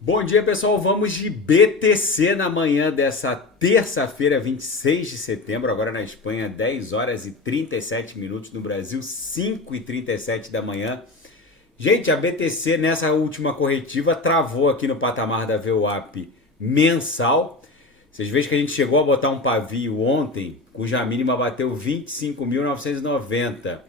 Bom dia, pessoal. Vamos de BTC na manhã dessa terça-feira, 26 de setembro. Agora na Espanha, 10 horas e 37 minutos. No Brasil, 5 e 37 da manhã. Gente, a BTC nessa última corretiva travou aqui no patamar da VWAP mensal. Vocês veem que a gente chegou a botar um pavio ontem, cuja mínima bateu 25.990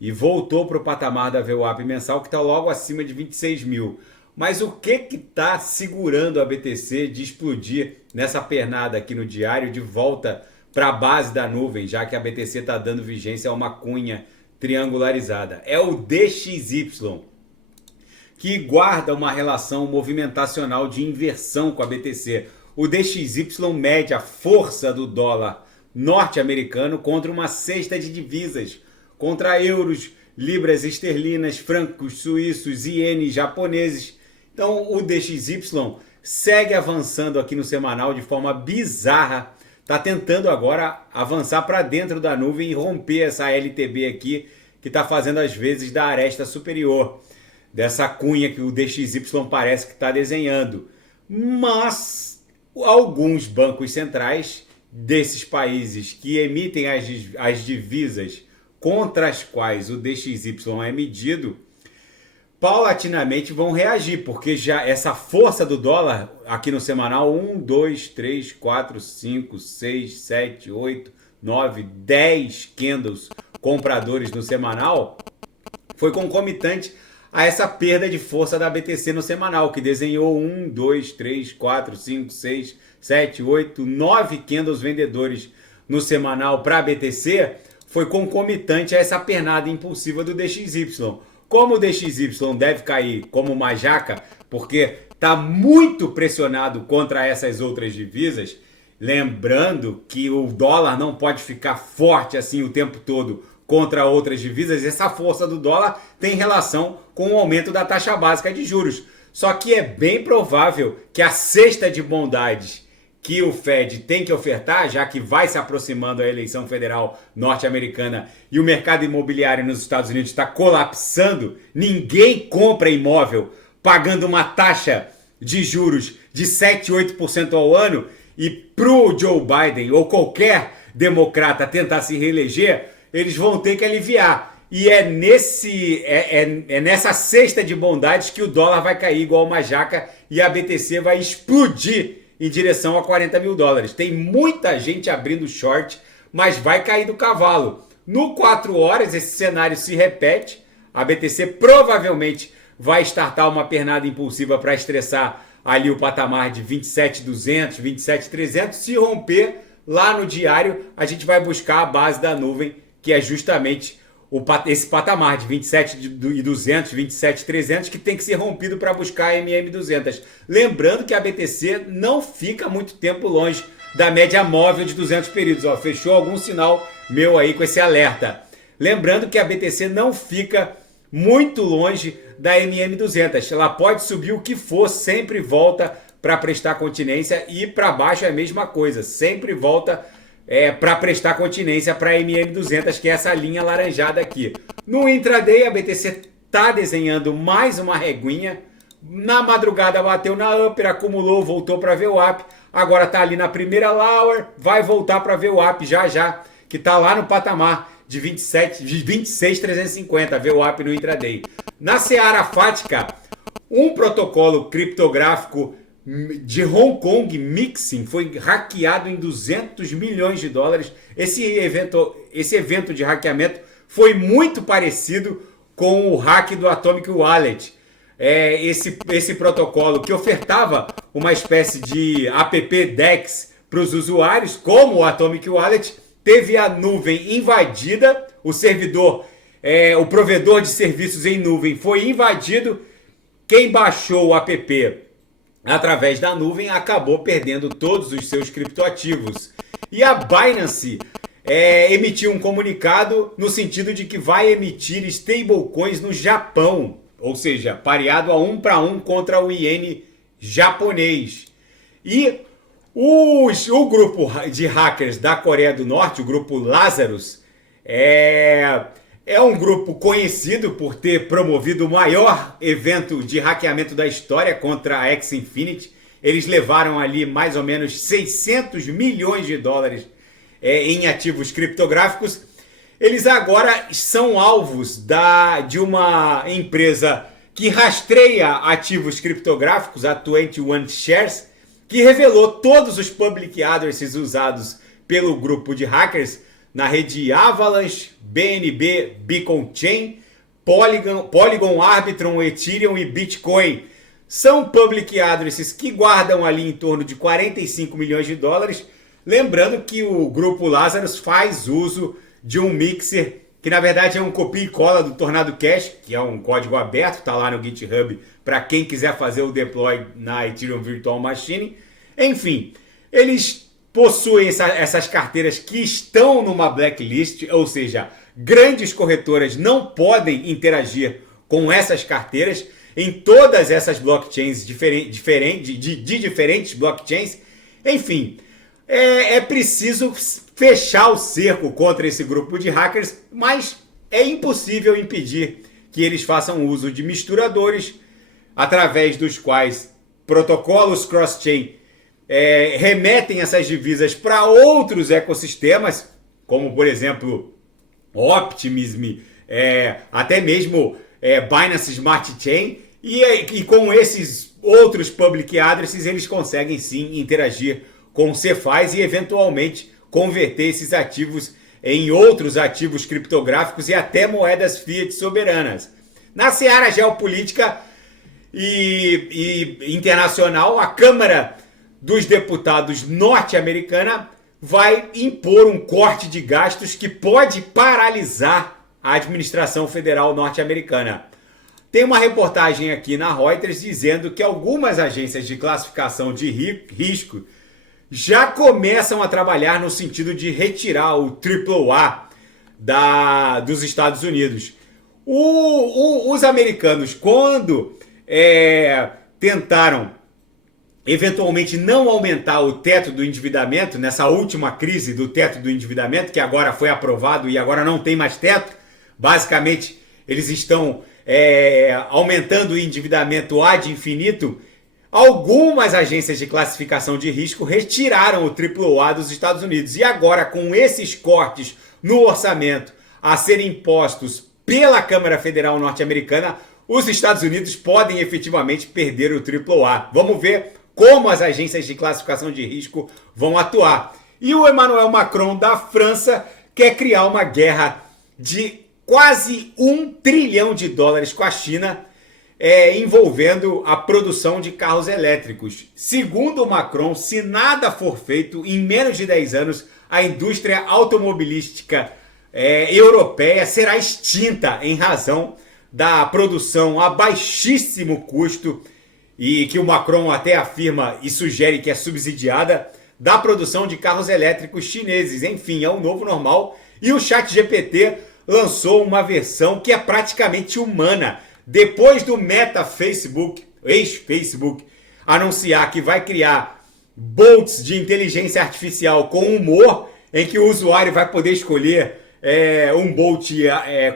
e voltou para o patamar da VWAP mensal, que está logo acima de 26 mil. Mas o que está segurando a BTC de explodir nessa pernada aqui no diário de volta para a base da nuvem, já que a BTC está dando vigência a uma cunha triangularizada? É o DXY, que guarda uma relação movimentacional de inversão com a BTC. O DXY mede a força do dólar norte-americano contra uma cesta de divisas, contra euros, libras esterlinas, francos suíços, ienes japoneses. Então o DXY segue avançando aqui no semanal de forma bizarra. Está tentando agora avançar para dentro da nuvem e romper essa LTB aqui, que está fazendo as vezes da aresta superior, dessa cunha que o DXY parece que está desenhando. Mas alguns bancos centrais desses países que emitem as divisas contra as quais o DXY é medido, paulatinamente vão reagir, porque já essa força do dólar aqui no semanal, 1, 2, 3, 4, 5, 6, 7, 8, 9, 10 candles compradores no semanal, foi concomitante a essa perda de força da BTC no semanal, que desenhou 1, 2, 3, 4, 5, 6, 7, 8, 9 candles vendedores no semanal para a BTC, foi concomitante a essa pernada impulsiva do DXY. Como o DXY deve cair como uma jaca, porque está muito pressionado contra essas outras divisas, lembrando que o dólar não pode ficar forte assim o tempo todo contra outras divisas, essa força do dólar tem relação com o aumento da taxa básica de juros. Só que é bem provável que a cesta de bondades que o Fed tem que ofertar, já que vai se aproximando a eleição federal norte-americana e o mercado imobiliário nos Estados Unidos está colapsando, ninguém compra imóvel pagando uma taxa de juros de 7, 8% ao ano, e pro Joe Biden ou qualquer democrata tentar se reeleger, eles vão ter que aliviar. E é nessa cesta de bondades que o dólar vai cair igual uma jaca e a BTC vai explodir em direção a 40 mil dólares. Tem muita gente abrindo short, mas vai cair do cavalo. No 4 horas, esse cenário se repete. A BTC provavelmente vai startar uma pernada impulsiva para estressar ali o patamar de 27.200, 27.300. Se romper lá no diário, a gente vai buscar a base da nuvem, que é justamente esse patamar de 27.200, 27.300, que tem que ser rompido para buscar a MM200. Lembrando que a BTC não fica muito tempo longe da média móvel de 200 períodos. Ó, fechou algum sinal meu aí com esse alerta. Lembrando que a BTC não fica muito longe da MM200. Ela pode subir o que for, sempre volta para prestar continência, e para baixo é a mesma coisa, sempre volta para prestar continência para a MM200, que é essa linha laranjada aqui. No intraday, a BTC está desenhando mais uma reguinha. Na madrugada bateu na upper, acumulou, voltou para a VWAP. Agora está ali na primeira lower, vai voltar para a VWAP já, que está lá no patamar de 26.350, VWAP no intraday. Na seara fática, um protocolo criptográfico de Hong Kong Mixing foi hackeado em 200 milhões de dólares. Esse evento de hackeamento foi muito parecido com o hack do Atomic Wallet. Esse protocolo que ofertava uma espécie de app DEX para os usuários, como o Atomic Wallet, teve a nuvem invadida, o servidor, o provedor de serviços em nuvem foi invadido. Quem baixou o app através da nuvem acabou perdendo todos os seus criptoativos. E a Binance emitiu um comunicado no sentido de que vai emitir stablecoins no Japão, ou seja, pareado a 1 para 1 contra o iene japonês. E o grupo de hackers da Coreia do Norte, o grupo Lazarus, É um grupo conhecido por ter promovido o maior evento de hackeamento da história contra a Axie Infinity. Eles levaram ali mais ou menos 600 milhões de dólares em ativos criptográficos. Eles agora são alvos de uma empresa que rastreia ativos criptográficos, a 21 Shares, que revelou todos os public addresses usados pelo grupo de hackers na rede Avalanche, BNB, Beacon Chain, Polygon, Arbitrum, Ethereum e Bitcoin. São public addresses que guardam ali em torno de 45 milhões de dólares. Lembrando que o grupo Lazarus faz uso de um mixer que na verdade é um copia e cola do Tornado Cash, que é um código aberto, está lá no GitHub para quem quiser fazer o deploy na Ethereum Virtual Machine. Enfim, eles possuem essas carteiras que estão numa blacklist, ou seja, grandes corretoras não podem interagir com essas carteiras em todas essas blockchains de diferentes blockchains. Enfim, é preciso fechar o cerco contra esse grupo de hackers, mas é impossível impedir que eles façam uso de misturadores, através dos quais protocolos cross-chain remetem essas divisas para outros ecossistemas, como por exemplo Optimism, até mesmo Binance Smart Chain, e com esses outros public addresses eles conseguem sim interagir com CeFIs e eventualmente converter esses ativos em outros ativos criptográficos e até moedas fiat soberanas. Na seara geopolítica e internacional, a Câmara dos Deputados norte-americana vai impor um corte de gastos que pode paralisar a administração federal norte-americana. Tem uma reportagem aqui na Reuters dizendo que algumas agências de classificação de risco já começam a trabalhar no sentido de retirar o AAA dos Estados Unidos. Os americanos, quando tentaram eventualmente não aumentar o teto do endividamento, nessa última crise do teto do endividamento, que agora foi aprovado e agora não tem mais teto, basicamente eles estão aumentando o endividamento ad infinito. Algumas agências de classificação de risco retiraram o AAA dos Estados Unidos. E agora, com esses cortes no orçamento a serem impostos pela Câmara Federal norte-americana, os Estados Unidos podem efetivamente perder o AAA. Vamos ver como as agências de classificação de risco vão atuar. E o Emmanuel Macron da França quer criar uma guerra de quase $1 trilhão com a China, envolvendo a produção de carros elétricos. Segundo o Macron, se nada for feito, em menos de 10 anos, a indústria automobilística europeia será extinta em razão da produção a baixíssimo custo, e que o Macron até afirma e sugere que é subsidiada, da produção de carros elétricos chineses. Enfim, é o novo normal. E o ChatGPT lançou uma versão que é praticamente humana. Depois do Meta Facebook, ex-Facebook, anunciar que vai criar bots de inteligência artificial com humor, em que o usuário vai poder escolher um bot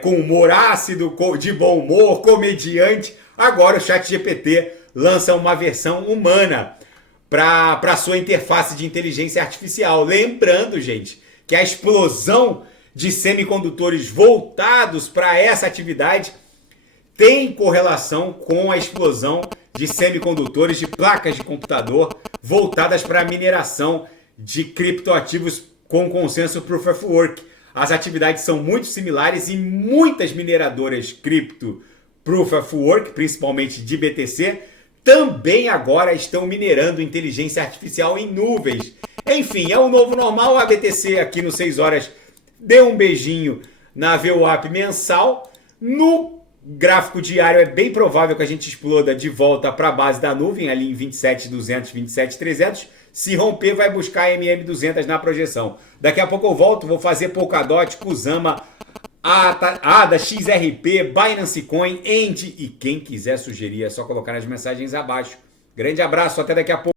com humor ácido, de bom humor, comediante. Agora o ChatGPT lança uma versão humana para sua interface de inteligência artificial. Lembrando, gente, que a explosão de semicondutores voltados para essa atividade tem correlação com a explosão de semicondutores de placas de computador voltadas para a mineração de criptoativos com consenso Proof of Work. As atividades são muito similares e muitas mineradoras cripto Proof of Work, principalmente de BTC, também agora estão minerando inteligência artificial em nuvens. Enfim, é o novo normal. A BTC aqui no 6 horas deu um beijinho na VWAP mensal. No gráfico diário é bem provável que a gente exploda de volta para a base da nuvem, ali em 27.200, 27.300. Se romper, vai buscar a MM200 na projeção. Daqui a pouco eu volto, vou fazer Polkadot, Kusama, ADA, XRP, Binance Coin, End, e quem quiser sugerir é só colocar nas mensagens abaixo. Grande abraço, até daqui a pouco.